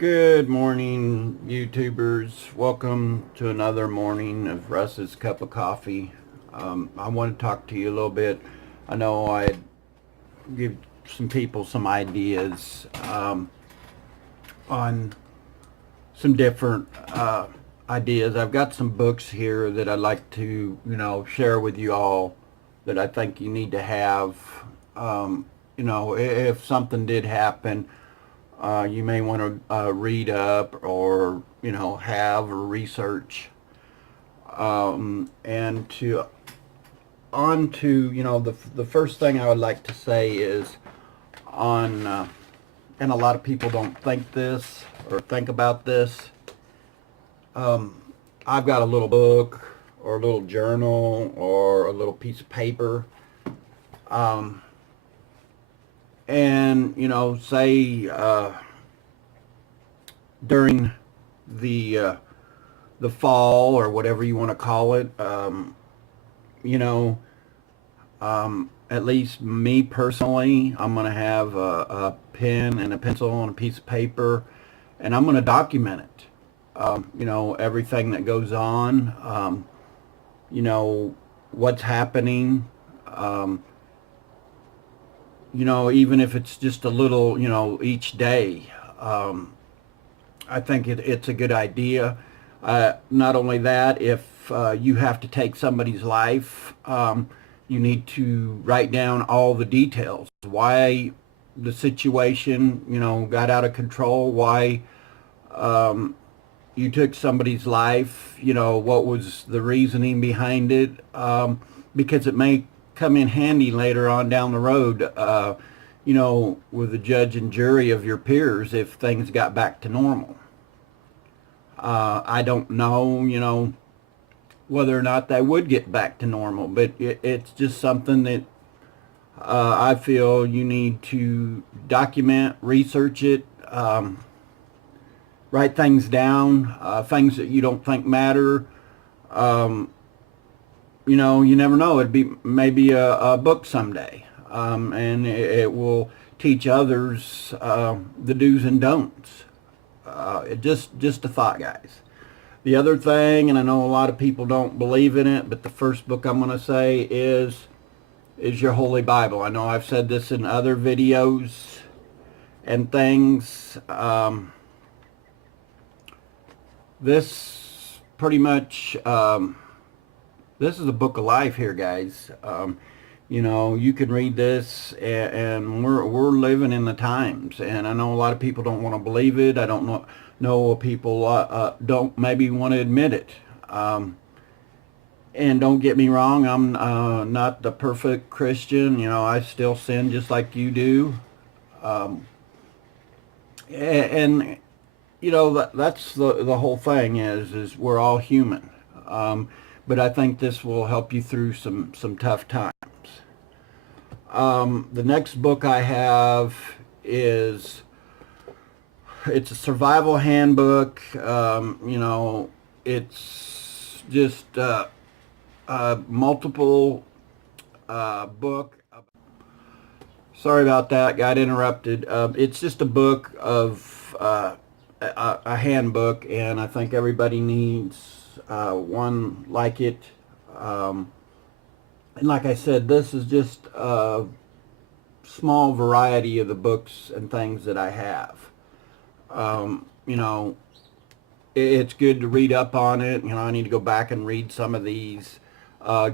Good morning, YouTubers. Welcome to another morning of Russ's Cup of Coffee. I want to talk to you a little bit. I know I give some people some ideas on some different ideas. I've got some books here that I'd like to, share with you all that I think you need to have. If something did happen, you may want to read up or have or research, and to on to the first thing I would like to say is on and a lot of people don't think this or think about this. I've got a little book or a little journal or a little piece of paper, and say during the fall or whatever you want to call it, you know at least me personally, I'm going to have a pen and a pencil and a piece of paper, and I'm going to document it. Everything that goes on, what's happening, even if it's just a little, each day. I think it's a good idea. Not only that, if you have to take somebody's life, you need to write down all the details. Why the situation, got out of control, why you took somebody's life, what was the reasoning behind it, because it may come in handy later on down the road, with the judge and jury of your peers if things got back to normal. I don't know, whether or not they would get back to normal, but it's just something that I feel you need to document, research it, write things down, things that you don't think matter. You never know. It'd be maybe a book someday, and it will teach others the do's and don'ts. Just a thought, guys. The other thing, and I know a lot of people don't believe in it, but the first book I'm going to say is your Holy Bible. I know I've said this in other videos and things. This pretty much, this is a book of life here, guys. You can read this, and we're living in the times, and I know a lot of people don't want to believe it. I don't know people don't maybe want to admit it. And don't get me wrong, I'm not the perfect Christian. I still sin just like you do. And that's the whole thing is we're all human. But I think this will help you through some tough times. The next book I have it's a survival handbook. It's just multiple book. Sorry about that, got interrupted. It's just a book of a handbook, and I think everybody needs one like it. And like I said, this is just a small variety of the books and things that I have. It's good to read up on it. I need to go back and read some of these,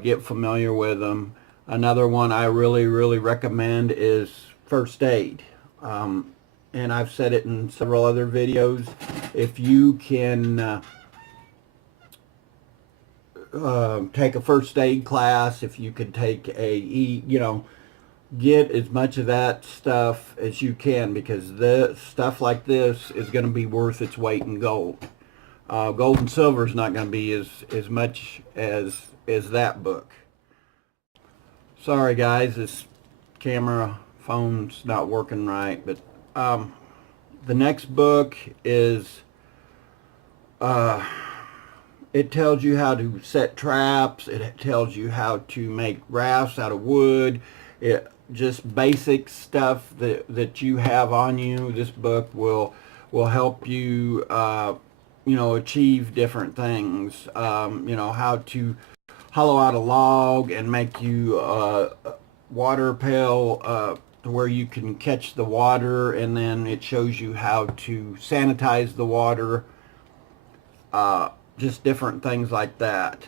get familiar with them. Another one I really, really recommend is First Aid. And I've said it in several other videos. If you can take a first aid class, if you could take get as much of that stuff as you can, because the stuff like this is going to be worth its weight in gold. Gold and silver is not going to be as much as that book. Sorry guys, this camera phone's not working right, but the next book is it tells you how to set traps. It tells you how to make rafts out of wood. It just basic stuff that you have on you. This book will will help you, you know, achieve different things. You know, how to hollow out a log and make you a water pail to where you can catch the water, and then it shows you how to sanitize the water, just different things like that.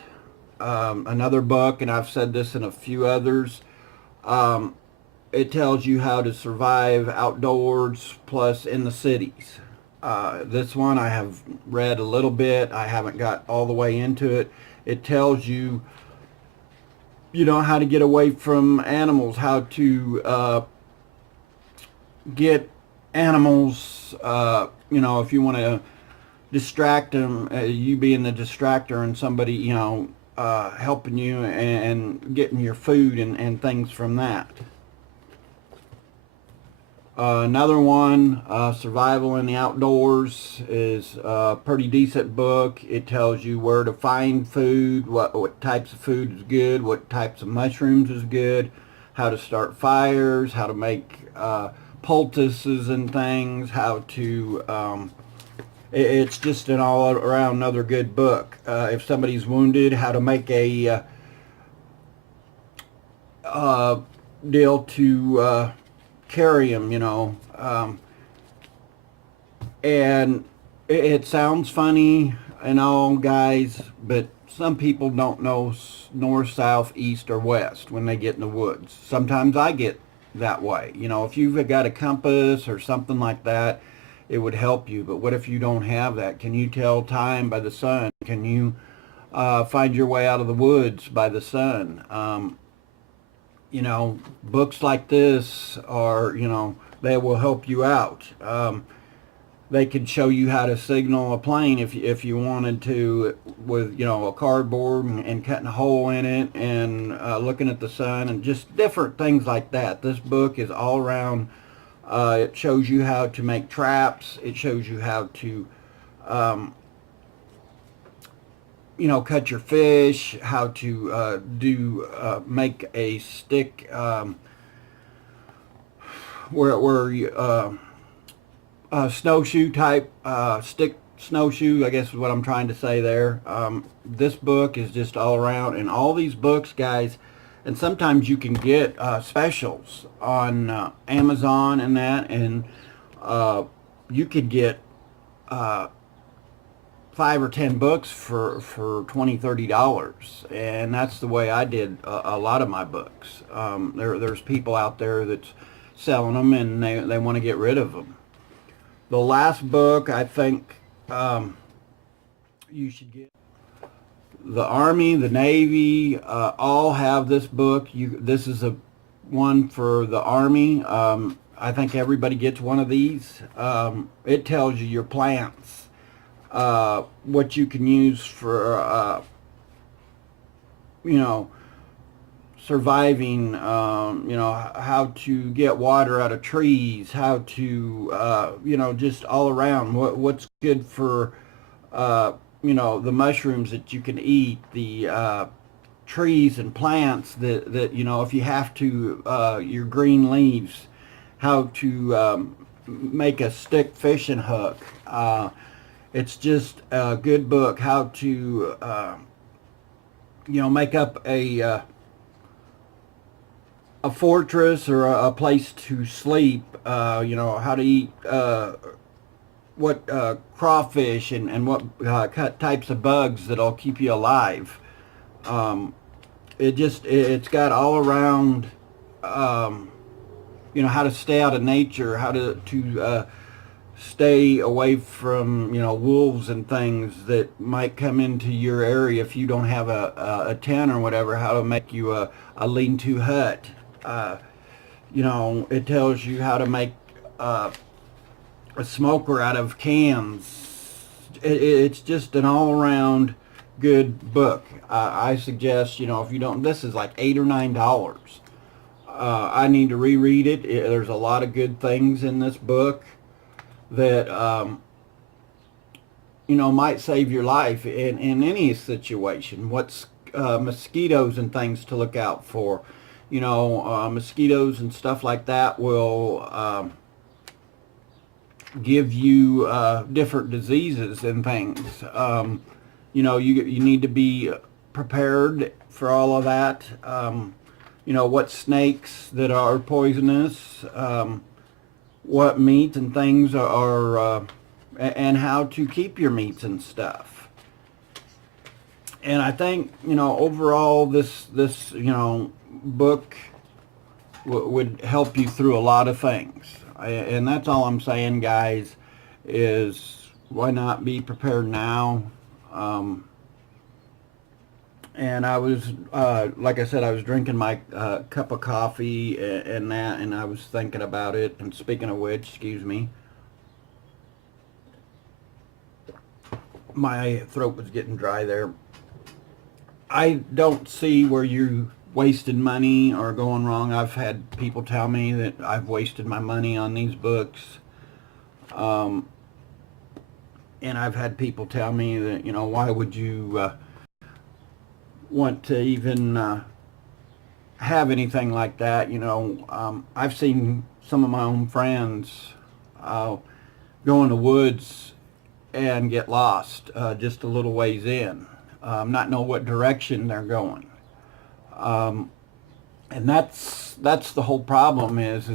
Another book, and I've said this in a few others, it tells you how to survive outdoors plus in the cities. This one I have read a little bit. I haven't got all the way into it. It tells you, you know, how to get away from animals, how to get animals, you know, if you want to distract them, you being the distractor and somebody, you know, helping you and getting your food and things from that. Another one, Survival in the Outdoors, is a pretty decent book. It tells you where to find food, what types of food is good, what types of mushrooms is good, how to start fires, how to make poultices and things, how to... it's just an all-around another good book. If somebody's wounded, how to make a deal to carry them, you know. And it sounds funny and all, guys, but some people don't know north, south, east, or west when they get in the woods. Sometimes I get that way. You know, if you've got a compass or something like that, it would help you. But what if you don't have that? Can you tell time by the sun? Can you find your way out of the woods by the sun? You know, books like this are, you know, they will help you out. They could show you how to signal a plane if you wanted to, with, you know, a cardboard and cutting a hole in it and looking at the sun and just different things like that. This book is all around. It shows you how to make traps. It shows you how to you know, cut your fish, how to make a stick, where you, snowshoe type, stick snowshoe, I guess is what I'm trying to say there. This book is just all around, and all these books, guys, and sometimes you can get specials on Amazon and that, and you could get 5 or 10 books for $20-$30, and that's the way I did a lot of my books. There's people out there that's selling them, and they want to get rid of them. The last book I think you should get. The Army, the Navy, all have this book. This is a one for the Army. I think everybody gets one of these. It tells you your plants, what you can use for, you know, surviving, you know, how to get water out of trees, how to, you know, just all around what's good for, you know, the mushrooms that you can eat, the trees and plants that you know, if you have to, your green leaves, how to make a stick fishing hook. It's just a good book. How to, you know, make up a fortress or a place to sleep. You know, how to eat what crawfish and what types of bugs that'll keep you alive. It's got all around. You know, how to stay out of nature, how to stay away from, you know, wolves and things that might come into your area if you don't have a tent or whatever, how to make you a lean-to hut. You know, it tells you how to make a smoker out of cans. It's just an all-around good book. I suggest, you know, if you don't, this is like $8 or $9. I need to reread it. There's a lot of good things in this book that, you know, might save your life in any situation. What's mosquitoes and things to look out for. You know, mosquitoes and stuff like that will give you different diseases and things. You know, you need to be prepared for all of that. You know, what snakes that are poisonous, what meats and things are and how to keep your meats and stuff. And I think, you know, overall this you know, book would help you through a lot of things. And that's all I'm saying, guys, is why not be prepared now? And I was, like I said, I was drinking my cup of coffee and that, and I was thinking about it. And speaking of which, excuse me, my throat was getting dry there. I don't see where you wasted money or going wrong. I've had people tell me that I've wasted my money on these books. And I've had people tell me that, you know, why would you want to even have anything like that? You know, I've seen some of my own friends go in the woods and get lost just a little ways in, not know what direction they're going. And that's the whole problem is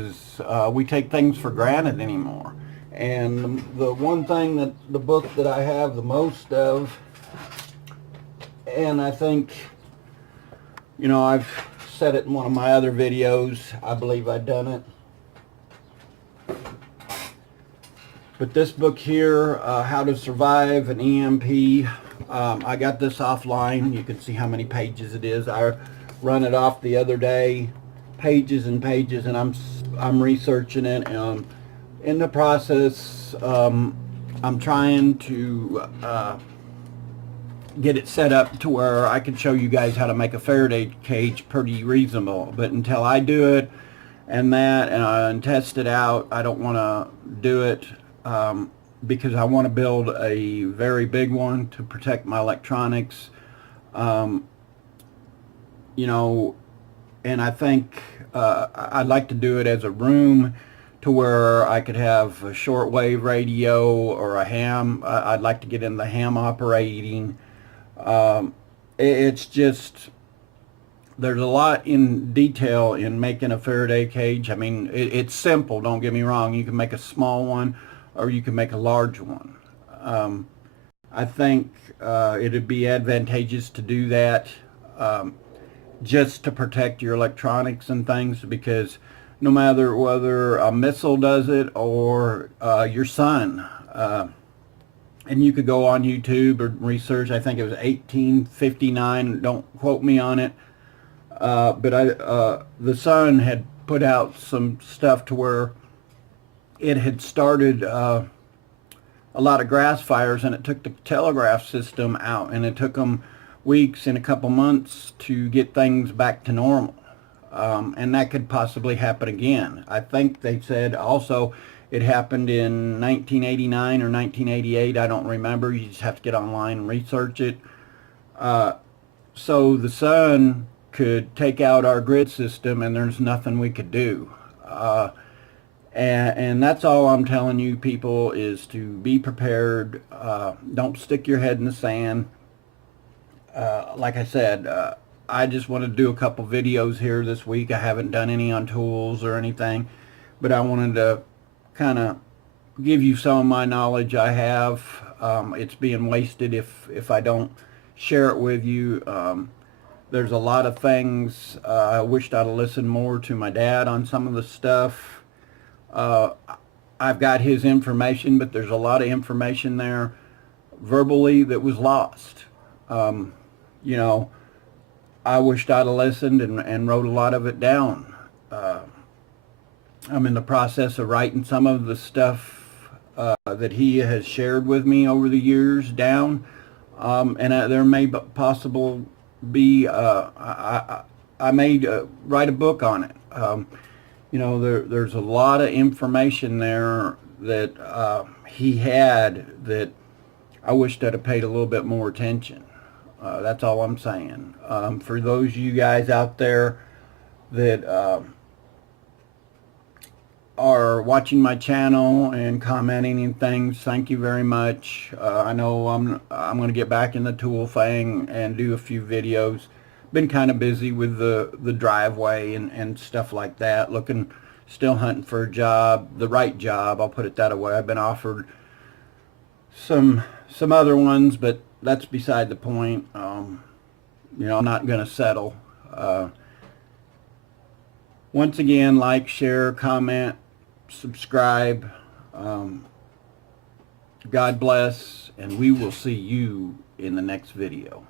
we take things for granted anymore. And the one thing that the book that I have the most of, and I think, you know, I've said it in one of my other videos, I believe I've done it. But this book here, How to Survive an EMP, I got this offline. You can see how many pages it is. I run it off the other day, pages and pages, and I'm researching it. In the process, I'm trying to get it set up to where I can show you guys how to make a Faraday cage pretty reasonable. But until I do it and test it out, I don't want to do it because I want to build a very big one to protect my electronics. You know, and I think I'd like to do it as a room to where I could have a shortwave radio or a ham. I'd like to get in the ham operating. It's just, there's a lot in detail in making a Faraday cage. I mean, it's simple, don't get me wrong. You can make a small one or you can make a large one. I think it'd be advantageous to do that just to protect your electronics and things, because no matter whether a missile does it or your son, and you could go on YouTube or research, I think it was 1859, don't quote me on it, but the Sun had put out some stuff to where it had started a lot of grass fires, and it took the telegraph system out, and it took them weeks and a couple months to get things back to normal. And that could possibly happen again. I think they said also it happened in 1989 or 1988. I don't remember. You just have to get online and research it. So the Sun could take out our grid system and there's nothing we could do. And that's all I'm telling you people, is to be prepared. Don't stick your head in the sand. Like I said, I just wanted to do a couple videos here this week. I haven't done any on tools or anything, but I wanted to kind of give you some of my knowledge I have. It's being wasted if I don't share it with you. There's a lot of things. I wished I'd have listened more to my dad on some of the stuff. I've got his information, but there's a lot of information there verbally that was lost. You know, I wished I'd have listened and wrote a lot of it down. I'm in the process of writing some of the stuff that he has shared with me over the years down, and there may possible be I may write a book on it. You know, there's a lot of information there that he had that I wished I'd have paid a little bit more attention. That's all I'm saying. For those of you guys out there that are watching my channel and commenting and things, thank you very much. I know I'm going to get back in the tool thing and do a few videos. Been kind of busy with the driveway and stuff like that. Still hunting for a job, the right job. I'll put it that way. I've been offered some other ones, but that's beside the point. You know, I'm not going to settle. Once again, like, share, comment, subscribe. God bless, and we will see you in the next video.